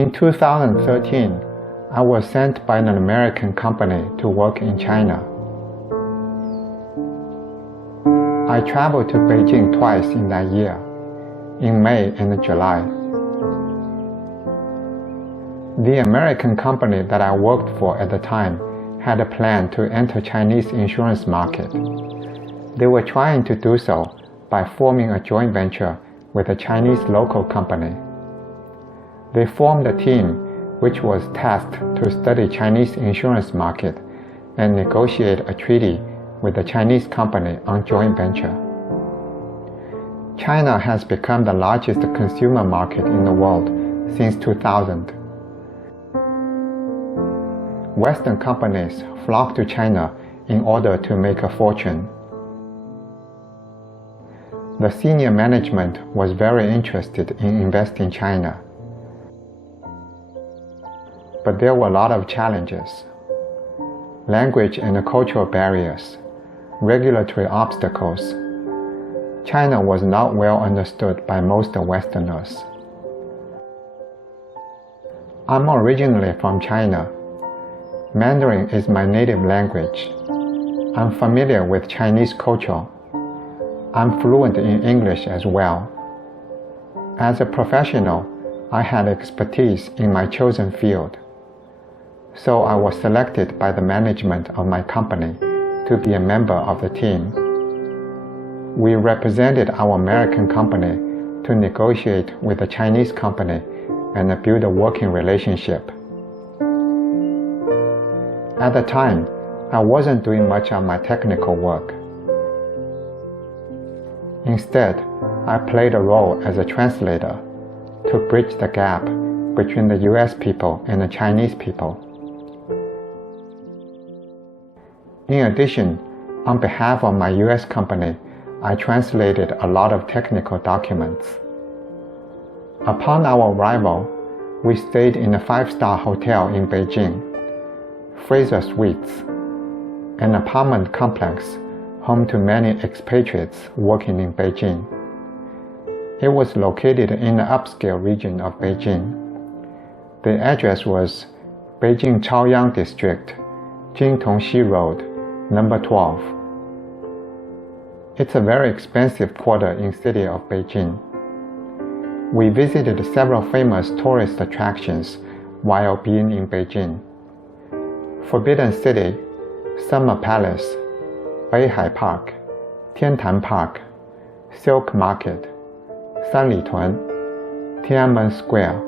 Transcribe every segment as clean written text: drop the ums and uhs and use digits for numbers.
In 2013, I was sent by an American company to work in China. I traveled to Beijing twice in that year, in May and July. The American company that I worked for at the time had a plan to enter Chinese insurance market. They were trying to do so by forming a joint venture with a Chinese local company. They formed a team which was tasked to study Chinese insurance market and negotiate a treaty with the Chinese company on joint venture. China has become the largest consumer market in the world since 2000. Western companies flock to China in order to make a fortune. The senior management was very interested in investing in China. But there were a lot of challenges: language and cultural barriers, regulatory obstacles. China was not well understood by most Westerners. I'm originally from China. Mandarin is my native language. I'm familiar with Chinese culture. I'm fluent in English as well. As a professional, I had expertise in my chosen field. So I was selected by the management of my company to be a member of the team. We represented our American company to negotiate with the Chinese company and build a working relationship. At the time, I wasn't doing much of my technical work. Instead, I played a role as a translator to bridge the gap between the US people and the Chinese people. In addition, on behalf of my US company, I translated a lot of technical documents. Upon our arrival, we stayed in a 5-star hotel in Beijing, Fraser Suites, an apartment complex home to many expatriates working in Beijing. It was located in the upscale region of Beijing. The address was Beijing Chaoyang District, Jingtongxi Road, number 12. It's a very expensive quarter in city of Beijing. We visited several famous tourist attractions while being in Beijing. Forbidden City, Summer Palace, Beihai Park, Tiantan Park, Silk Market, Sanlitun, Tiananmen Square,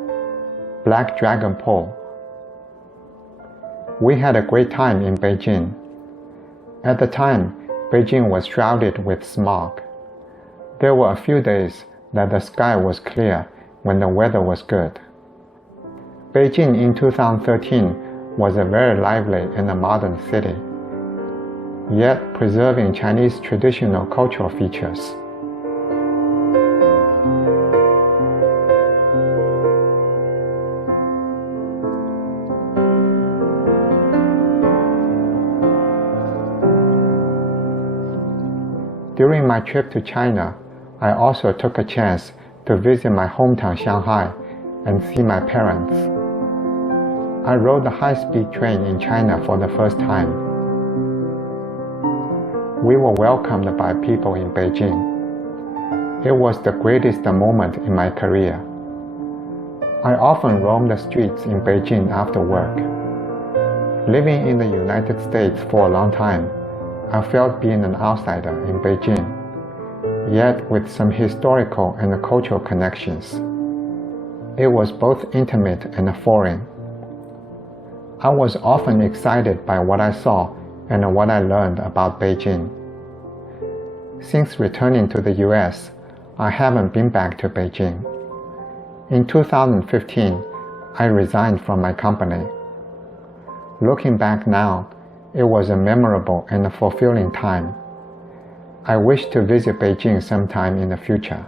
Black Dragon Pool. We had a great time in Beijing. At the time, Beijing was shrouded with smog. There were a few days that the sky was clear when the weather was good. Beijing in 2013 was a very lively and a modern city, yet preserving Chinese traditional cultural features. During my trip to China, I also took a chance to visit my hometown Shanghai and see my parents. I rode the high-speed train in China for the first time. We were welcomed by people in Beijing. It was the greatest moment in my career. I often roamed the streets in Beijing after work. Living in the United States for a long time, I felt being an outsider in Beijing, yet with some historical and cultural connections. It was both intimate and foreign. I was often excited by what I saw and what I learned about Beijing. Since returning to the US, I haven't been back to Beijing. In 2015, I resigned from my company. Looking back now, it was a memorable and a fulfilling time. I wish to visit Beijing sometime in the future.